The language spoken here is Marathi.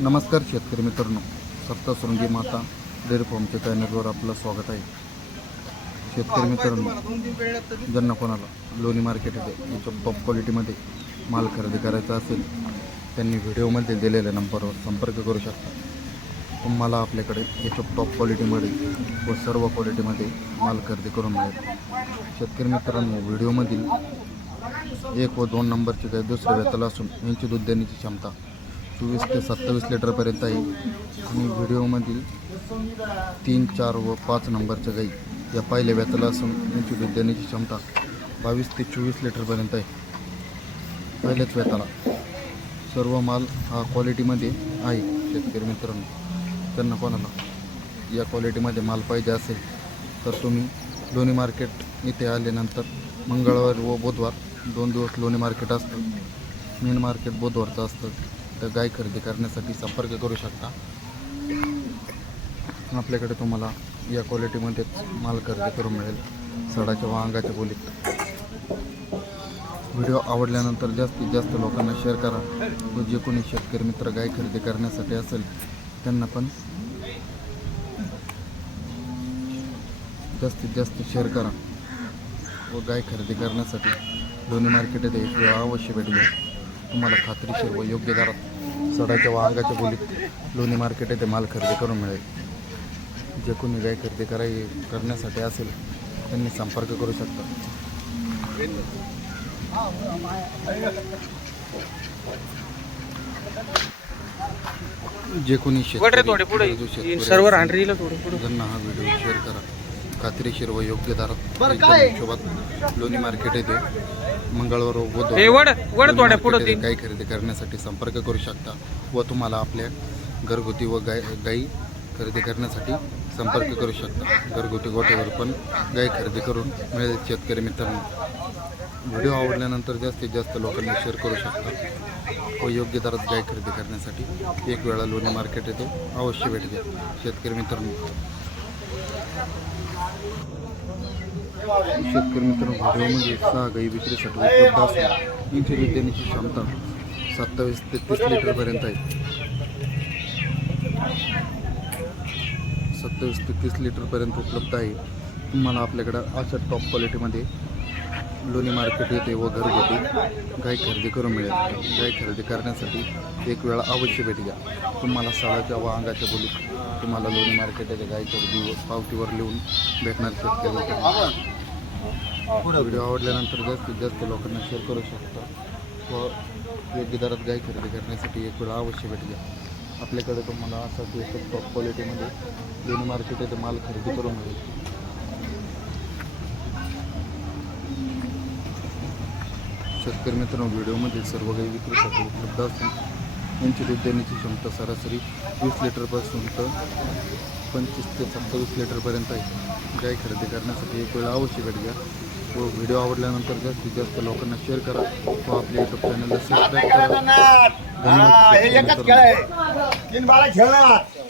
नमस्कार शेतकरी मित्रांनो, सप्तशृंगी माता डेअरी फार्मच्या चॅनलवर आपलं स्वागत आहे. शेतकरी मित्रांनो, ज्यांना कोणाला लोणी मार्केटमध्ये याच्या टॉप क्वालिटीमध्ये माल खरेदी करायचा असेल त्यांनी व्हिडिओमध्ये दिलेल्या नंबरवर संपर्क करू शकता. तुम्हाला आपल्याकडे याच्या टॉप क्वालिटीमध्ये व सर्व क्वालिटीमध्ये माल खरेदी करून मिळेल. शेतकरी मित्रांनो, व्हिडिओमधील 1 व 2 नंबरचे गाई दुसऱ्या वेताला असून यांची दूध देण्याची क्षमता 24 ते 27 लिटरपर्यंत आहे. आणि व्हिडिओमधील 3, 4 व 5 नंबरच्या गाई या पहिल्या वेताला असून यांची दूध देण्याची क्षमता 22 ते 24 लिटरपर्यंत आहे. पहिल्याच वेताला सर्व माल हा क्वालिटीमध्ये आहे. शेतकरी मित्रांनो, त्यांना कोणाला या क्वालिटीमध्ये माल पाहिजे असेल तर तुम्ही लोणी मार्केट इथे आल्यानंतर मंगळवार व बुधवार 2 दिवस लोणी मार्केट असतं. मेन मार्केट बुधवारचं असतं. तर गाय खरेदी करण्यासाठी संपर्क करू शकता. आपल्याकडे तुम्हाला या क्वालिटीमध्येच माल खरेदी करून मिळेल, सडाच्या व अंगाच्या बोलीत. व्हिडिओ आवडल्यानंतर जास्तीत जास्त लोकांना शेअर करा व जे कोणी शेतकरी मित्र गाय खरेदी करण्यासाठी असेल त्यांना पण जास्तीत जास्त शेअर करा व गाय खरेदी करण्यासाठी लोणी मार्केटमध्ये एक वेळ अवश्य भेट द्या. तुम्हाला खात्रीशीर व योग्य दरात सडाच्या व अंगाच्या बोलीत लोणी मार्केट येथे माल खरेदी करून मिळेल. जे कोणी गाय खरेदी करण्यासाठी असेल त्यांनी संपर्क करू शकता. जे कोणी शेतकरी सर्वर आणरीला त्यांना हा व्हिडिओ शेअर करा. खात्रीशीर व योग्य दरात हिशोबात लोणी मार्केट येथे मंगळवार व बुधवार गाय खरेदी करण्यासाठी संपर्क करू शकता. व तुम्हाला आपल्या घरगुती व गाई खरेदी करण्यासाठी संपर्क करू शकता. घरगुती गोठ्यावर पण गाय खरेदी करून मिळेल. शेतकरी मित्रांनो, व्हिडिओ आवडल्यानंतर जास्तीत जास्त लोकांना शेअर करू शकता व योग्य दरात गाय खरेदी करण्यासाठी एक वेळा लोणी मार्केट येथे अवश्य भेट द्या. शेतकरी मित्रांनो, व्हिडिओमध्ये 6 गाई विक्रीसाठी उपलब्ध असून यांची दूध देण्याची क्षमता 27 ते 30 लिटरपर्यंत आहे. 27 ते 30 लिटरपर्यंत उपलब्ध आहे. तुम्हाला आपल्याकडं अशा टॉप क्वालिटीमध्ये लोणी मार्केट येते व घरगुती गाय खरेदी करून मिळेल. गाय खरेदी करण्यासाठी एक वेळा अवश्य भेट घ्या. तुम्हाला सडाच्या व अंगाच्या बोलीत तुम्हाला लोणी मार्केट येते गाय खरेदी पावतीवर लिहून भेटणार. शेतकरी व्हिडिओ आवडल्यानंतर जास्तीत जास्त लोकांना शेअर करू शकता व योग्य दरात गाय खरेदी करण्यासाठी एक वेळा अवश्य भेट घ्या. आपल्याकडे तुम्हाला असा टॉप क्वालिटीमध्ये लोणी मार्केट येथे माल खरेदी करून मिळेल. शेतकरी मित्रांनो, व्हिडिओमध्ये सर्व गाई विक्रीसाठी उपलब्ध असून यांची दूध देण्याची क्षमता सरासरी 20 लिटरपासून तर 25 ते 27 लिटरपर्यंत आहे. गाय खरेदी करण्यासाठी एक वेळा अवश्य भेट घ्या व व्हिडिओ आवडल्यानंतर जास्तीत जास्त लोकांना शेअर करा व आपल्या यूट्यूब चॅनलला सबस्क्राईब करा. धन्यवाद.